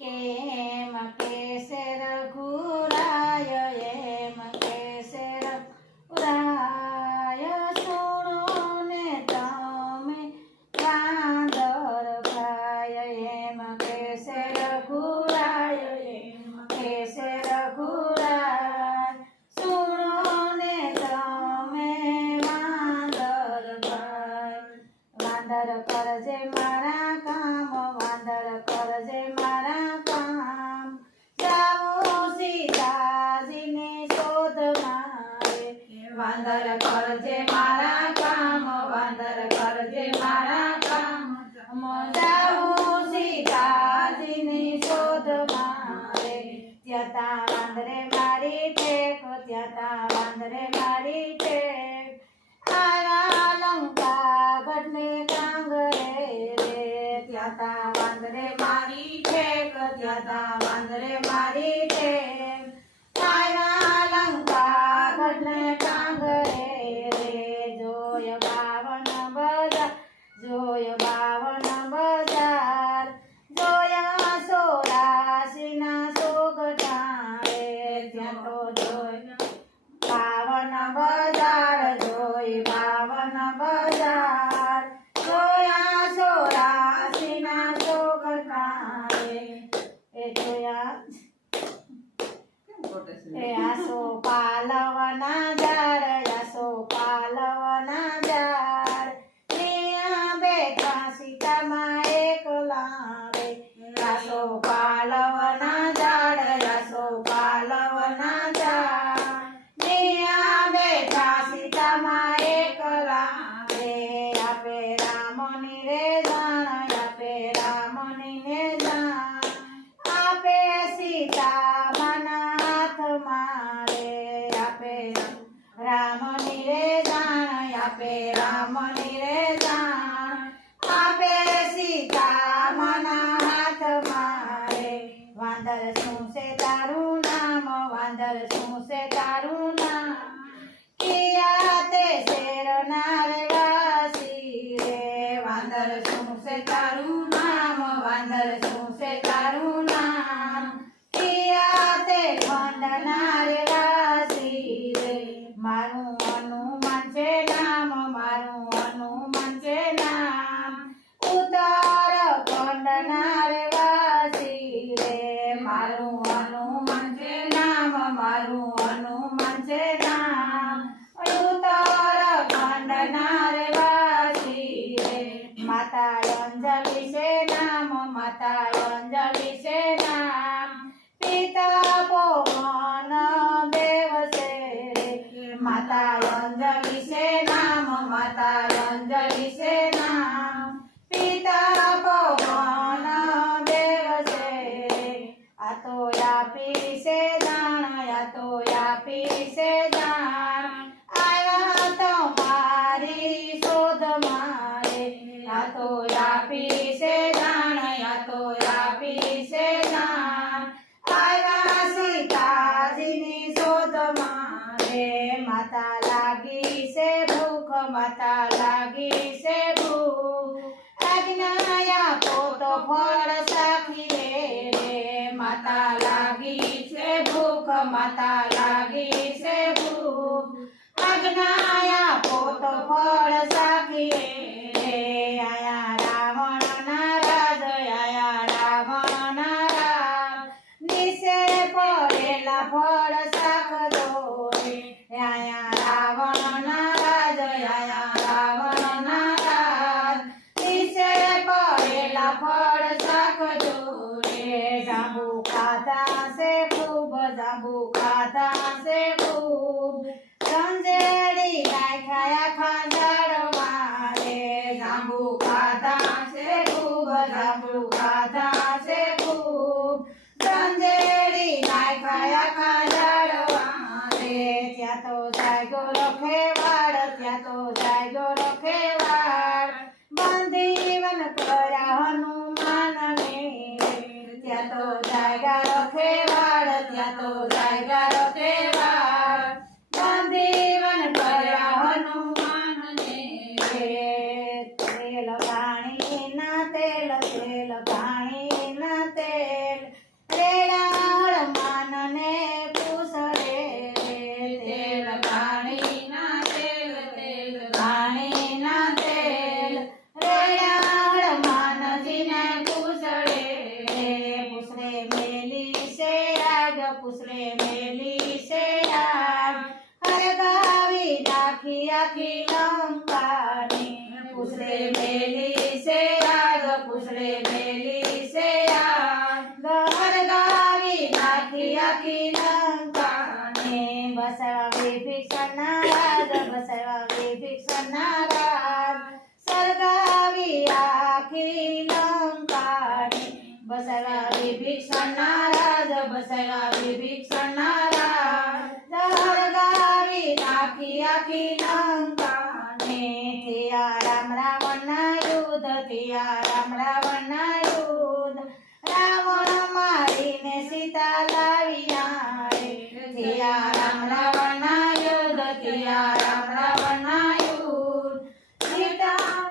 કેમ કેસે રઘુરાય એમ કેસે રઘુરાય સુણો ને તમે વાંદર ભાય એમ કેસે રઘુરાય એમ કેસે રઘુરાય સુણો ને તમે વાંદર ભાય વાંદર કરજે મારા કામ વાંદર કરજે મારા કામ જાઓ સીતાજીની શોધ મારે વાંદર કરજે મારા કામ વાંદર કરજે મારા કામ જાઓ સીતાજીની શોધ મારે ત્યાં વાંદરે મારી ઠેક ત્યાં વાંદરે મારી ઠેક આયા લંકા ગઢને કાંગરે રે ત્યાં વાંદરે મારી ઠેક ત્યાં વાંદરે મારી ઠેક આયા લંકા ગઢને કાંગરે રે જોય બાવન બજાર જોયા સોરાશીના સોગઠાણે ત્યાં તો જોય બાવન બજાર જોયા સોરાશીના સોગઠાણે એ જોયા એ આસો પાલવના ઝાડ ત્યાં બેઠા સીતામાં એકલા રે આસો પાલવના ઝાડ ત્યાં બેઠા સીતામાં એકલા રે આપે રામની રે જાણ આપે રામની ને જાણ આપે સીતા માના હાથ મારે આપે રામની રે જાણ આપે રામની રે જાણ આપે સીતા માના હાથ મારે વાંદર શું છે તારું નામ વાંદર શું છે તારું નામ કિયા તે શેરના રે વાસી રે વાંદર શું છે તારું નામ વાંદર શું છે તારું નામ કિયા તે ખંડના રે વાસી રે મારું હનુમાન છે નામ મારું હનુમાન છે નામ ઉત્તર ખંડના રે વાસી રે મારું હનુમાન છે નામ મારું હનુમાન છે નામ ઉત્તર ખંડના રે વાસી રે માતા અંજલિ છે નામ માતા અંજલિ છે નામ પિતા પવન દેવ છે રે માતા અંજલિ છે નામ માતા અંજલિ છે નામ પિતા પવન દેવ છે રે આ તો આપી છે જાણ આ તો આપી છે જાણ આયા તમારી શોધ મારે આ તો આપી છે જાણ આ તો આપી છે જાણ આયા સીતાજીની શોધ મારે માતા લાગી છે ભૂખ માતા લાગી છે ભૂખ આજ્ઞાયા પોતો ફળ સાખી રે માતા લાગી છે ભૂખ માતા લાગી છે ભૂખ આજ્ઞાયા પોતો ફળ સાખી રે આયા રાવણના રાજ નીચે પડેલા ફળ શાક દોરે આયા રાવણના રાજ નીચે પડેલા ફળ શાક દોરે જાંબુ ખાધા છે ખૂબ સંજેડી નાખ્યા ખાંજાડ મારે જાંબુ ખાધા છે ખૂબ સંજેડી નાખ્યા ખાંજાડ મારે ત્યાં તો જાગ્યો રખેવાડ બંધીવન કર્યા હનુમાન ને ત્યાં તો જાગ્યા રખેવાડ બંધીવન કર્યા હનુમાન ને તેલ ઘાણીના તેલ પૂછડે મેલી છે આગ હરગાવી નાખી આખી લંકાની પૂછડે મેલી છે આગ પૂછડે મેલી છે આગ હરગાવી નાખી આખી લંકાની બસવા વિભીષણના રાજ બસવા વિભીષણના રાજ સળગાવી આખી લંકાની બસવા વિભીષણના રાજ બસવા વિભીષણના રાજ સળગાવી નાખી આખી લંકાની થયા રામ રાવણના યુદ્ધ થયા રામ રાવણના યુદ્ધ રાવણ મારીને સીતા લાવ્યા રે થયા રામ રાવણના યુદ્ધ થયા રામ રાવણના યુદ્ધ સીતા